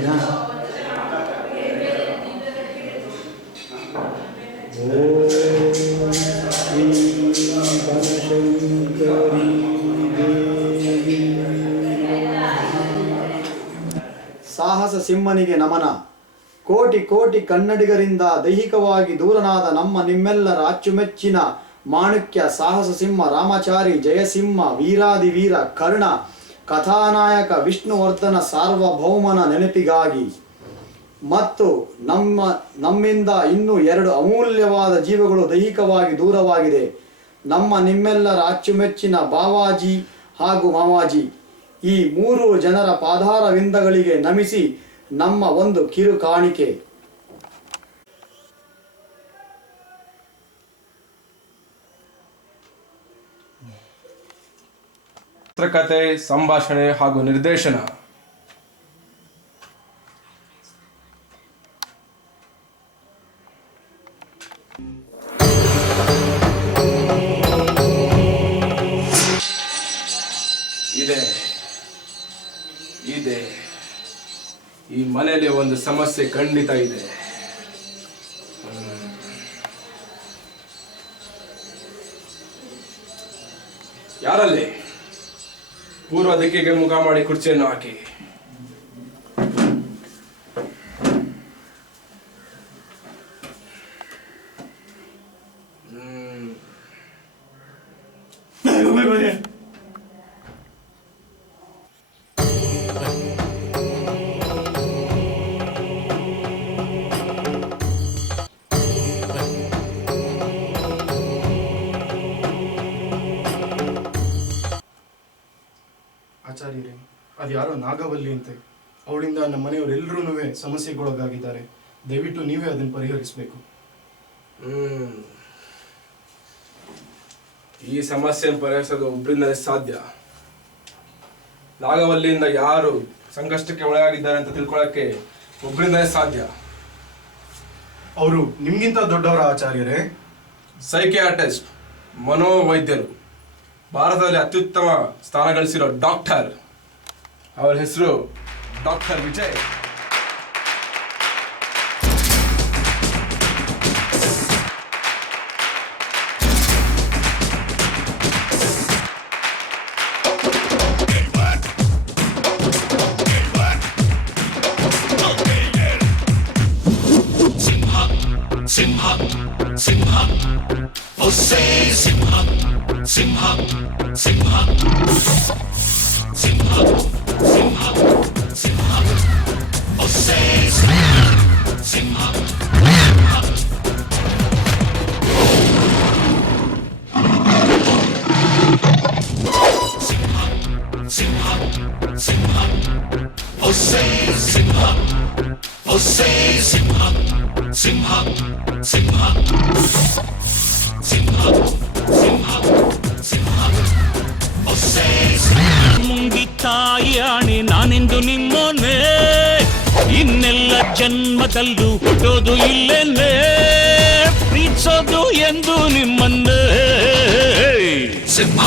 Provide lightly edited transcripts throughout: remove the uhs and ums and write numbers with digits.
ಓಕೆನಾ? ಸಾಹಸ ಸಿಂಹನಿಗೆ ನಮನ. ಕೋಟಿ ಕೋಟಿ ಕನ್ನಡಿಗರಿಂದ ದೈಹಿಕವಾಗಿ ದೂರನಾದ ನಮ್ಮ ನಿಮ್ಮೆಲ್ಲರ ಅಚ್ಚುಮೆಚ್ಚಿನ ಮಾಣಿಕ್ಯ ಸಾಹಸ ಸಿಂಹ ರಾಮಚಾರಿ ಜಯಸಿಂಹ ವೀರಾದಿವೀರ ಕರ್ಣ ಕಥಾನಾಯಕ ವಿಷ್ಣುವರ್ಧನ ಸಾರ್ವಭೌಮನ ನೆನಪಿಗಾಗಿ ಮತ್ತು ನಮ್ಮಿಂದ ಇನ್ನೂ 2 ಅಮೂಲ್ಯವಾದ ಜೀವಗಳು ದೈಹಿಕವಾಗಿ ದೂರವಾಗಿದೆ. ನಮ್ಮ ನಿಮ್ಮೆಲ್ಲರ ಅಚ್ಚುಮೆಚ್ಚಿನ ಬಾವಾಜಿ ಹಾಗೂ ಮಾವಾಜಿ ಈ 3 ಜನರ ಪಾದಾರವಿಂದಗಳಿಗೆ ನಮಿಸಿ ನಮ್ಮ ಒಂದು ಕಿರು ಕಾಣಿಕೆ. ಚಿತ್ರಕಥೆ, ಸಂಭಾಷಣೆ ಹಾಗೂ ನಿರ್ದೇಶನ ಇದೆ. ಈ ಮನೆಯಲ್ಲಿ ಒಂದು ಸಮಸ್ಯೆ ಖಂಡಿತ ಇದೆ. ಯಾರಲ್ಲಿ? ಪೂರ್ವ ದಿಕ್ಕಿಗೆ ಮುಖ ಮಾಡಿ ಕುರ್ಚಿಯನ್ನು ಹಾಕಿ. ಆಚಾರ್ಯರೇ, ಅದು ಯಾರೋ ನಾಗವಲ್ಲಿ ಅಂತೆ. ಅವಳಿಂದ ನಮ್ಮ ಮನೆಯವರೆಲ್ಲರೂ ಸಮಸ್ಯೆಗೊಳಗಾಗಿದ್ದಾರೆ. ದಯವಿಟ್ಟು ನೀವೇ ಅದನ್ನು ಪರಿಹರಿಸಬೇಕು. ಈ ಸಮಸ್ಯೆಯನ್ನು ಪರಿಹರಿಸೋದು ಒಬ್ಬರಿಂದಲೇ ಸಾಧ್ಯ. ನಾಗವಲ್ಲಿಯಿಂದ ಯಾರು ಸಂಕಷ್ಟಕ್ಕೆ ಒಳಗಾಗಿದ್ದಾರೆ ಅಂತ ತಿಳ್ಕೊಳ್ಳೋಕ್ಕೆ ಒಬ್ಬರಿಂದಲೇ ಸಾಧ್ಯ. ಅವರು ನಿಮ್ಗಿಂತ ದೊಡ್ಡವರ ಆಚಾರ್ಯರೇ? ಸೈಕಿಯಾಟ್ರಿಸ್ಟ್, ಮನೋವೈದ್ಯರು, ಭಾರತದಲ್ಲಿ ಅತ್ಯುತ್ತಮ ಸ್ಥಾನ ಗಳಿಸಿರೋ ಡಾಕ್ಟರ್. ಅವರ ಹೆಸರು ಡಾಕ್ಟರ್ ವಿಜಯ್. ಮುಂಗಿತಾಯಾಣೆ ನಾನೆಂದು ನಿಮ್ಮನೆ, ಇನ್ನೆಲ್ಲ ಜನ್ಮದಲ್ಲೂ ಹುಟ್ಟೋದು ಇಲ್ಲೇನೆ, ಪ್ರೀತಿಸೋದು ಎಂದು ನಿಮ್ಮನ್ನೇ. ಸಿಂಹ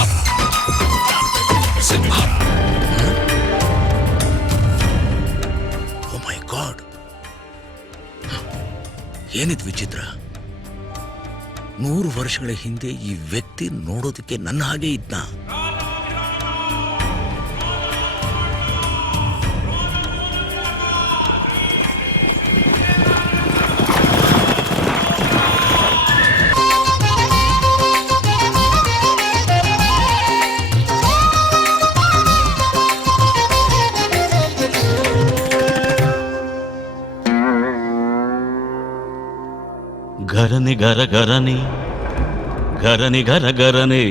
ಸಿಂಹ. ಓ ಮೈ ಗಾಡ್, ಏನಿದ್ ವಿಚಿತ್ರ. 100 ವರ್ಷಗಳ ಹಿಂದೆ ಈ ವ್ಯಕ್ತಿ ನೋಡೋದಕ್ಕೆ ನನ್ನ ಹಾಗೆ ಇದ್ನ. ಗರನೆ ಗರ ಗರನೆ ಗರನೆ ಗರ ಗರನೆ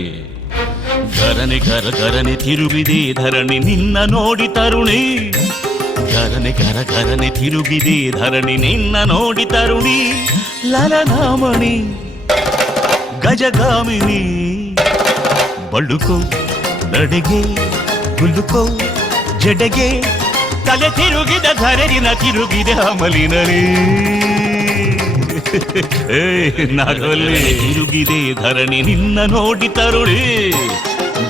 ಗರನೆ ಗರ ಗರನೆ ತಿರುಗಿದೆ ಧರಣಿ ನಿನ್ನ ನೋಡಿ ತರುಣಿ. ಗರನೆ ಗರ ಗರನೆ ತಿರುಗಿದೆ ಧರಣಿ ನಿನ್ನ ನೋಡಿ ತರುಣಿ. ಲಲನಾಮಣಿ ಗಜಗಾಮಿನಿ ಬಳುಕೋ ನಡೆಗೆ ಗುಲುಕೋ ಜಡೆಗೆ ತಲೆ ತಿರುಗಿದ ಧರಣಿನ ತಿರುಗಿದೆ ಅಮಲಿನಲಿ. ನಾಗವಲ್ಲಿ ತಿರುಗಿದೆ ಧರಣಿ ನಿನ್ನ ನೋಡಿ ತರುಣಿ.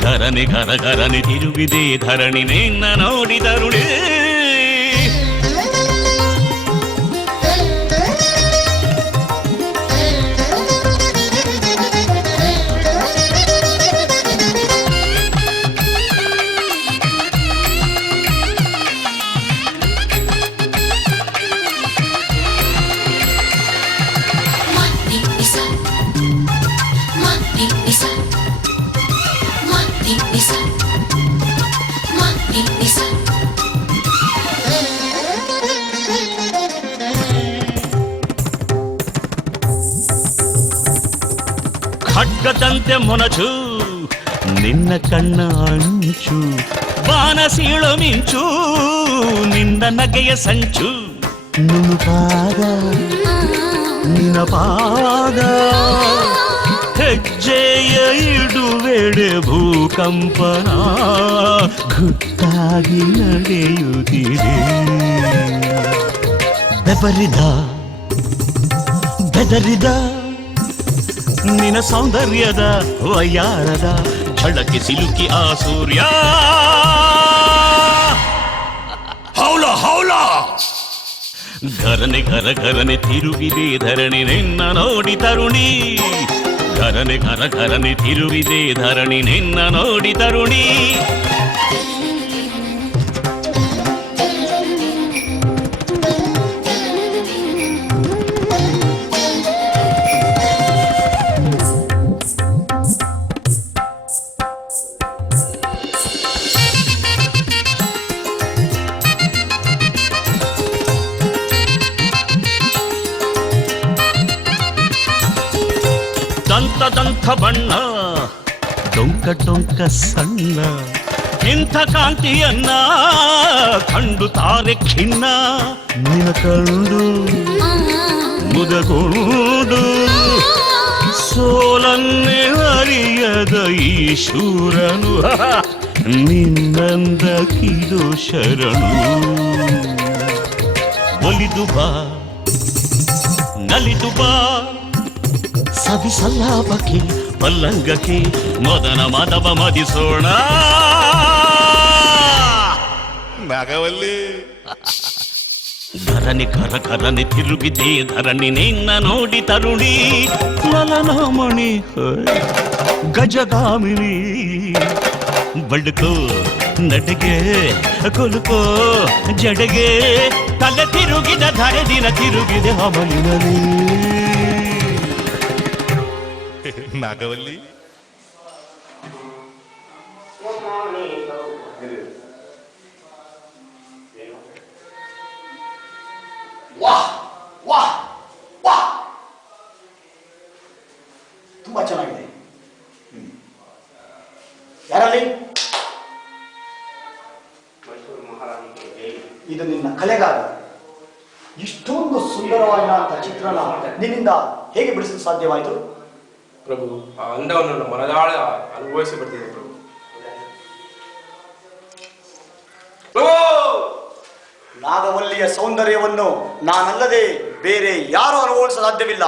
ಧರಣಿ ಘರ ಘರನೆ ತಿರುಗಿದೆ ಧರಣಿ ನಿನ್ನ ನೋಡಿ ತರುಣಿ. ಖಡ್ಗದಂತೆ ಮೊನಚು ನಿನ್ನ ಕಣ್ಣ ಅಂಚು ಬಾನ ಸೀಳು ಮಿಂಚು ನಿನ್ನ ನಗೆಯ ಸಂಚು ನುಣುಪಾದ ನಿನ್ನ ಪಾದ ಹೆಜ್ಜೆಯ ಇಡುವೆಡೆ ಭೂಕಂಪನ ಗುಟ್ಟಾಗಿ ನಡೆಯುತ್ತಿದೆ ಬೆದರಿದ ನಿನ್ನ ಸೌಂದರ್ಯದ ವಯ್ಯಾರದ ಝಳಕ್ಕೆ ಸಿಲುಕಿ ಆ ಸೂರ್ಯ ಹೌಲ ಹೌಲ ಘರನೆ ತಿರುಗಿದೆ ಧರಣಿ ನಿನ್ನ ನೋಡಿ ತರುಣಿ ಘರನೆ ತಿರುಗಿದೆ ಧರಣಿ ನಿನ್ನ ನೋಡಿ ತರುಣಿ ದಂತ ಬಣ್ಣ ಡೊಂಕ ಸಣ್ಣ ಇಂಥ ಕಾಂತಿಯನ್ನ ಕಂಡು ತಾರೆ ಖಿನ್ನ ನಿನ ಕಂಡು ಮುದಗೊಂಡು ಸೋಲನ್ನೇ ಅರಿಯದ ಈ ಶೂರನು ನಿನ್ನಂದ ಕಿದು ಶರಣು ಒಲಿದು ಬಾ ನಲಿದು ಬಾ ಸವಿ ಸಲ್ಲಾಪಕ್ಕೆ ಪಲ್ಲಂಗಕ್ಕೆ ಮದನ ಮಾಧವ ಮದಿಸೋಣ ನಾಗವಲ್ಲಿ ಘರನೆ ತಿರುಗಿದೆ ಧರಣಿ ನಿನ್ನ ನೋಡಿ ತರುಣಿ ಲಲನಮಣಿ ಗಜಗಾಮಿನಿ ಬಳ್ಕೋ ನಡೆಗೆ ಕೊಲುಕೋ ಜಡೆಗೆ ತಲೆ ತಿರುಗಿದ ಧರೆ ದಿನ ತಿರುಗಿದೆ ಅಮಲಿನಲ್ಲಿ ನಾಗವಲ್ಲಿ ತುಂಬಾ ಚೆನ್ನಾಗಿದೆ. ಯಾರಲ್ಲಿ ಇದು ನಿನ್ನ ಕಲೆಗಾರ. ಇಷ್ಟೊಂದು ಸುಂದರವಾದ ಚಿತ್ರಣ ನಿನ್ನಿಂದ ಹೇಗೆ ಬಿಡಿಸಲು ಸಾಧ್ಯವಾಯಿತು? ಪ್ರಭು, ಆ ಅಂದವನ್ನು ಮನದಾಳ ಅನುಭವಿಸಿ ಬರ್ತಿದೆ ಪ್ರಭು. ನಾಗವಲ್ಲಿಯ ಸೌಂದರ್ಯವನ್ನು ನಾನಲ್ಲದೆ ಬೇರೆ ಯಾರು ಅನುಭವಿಸಲು ಸಾಧ್ಯವಿಲ್ಲ.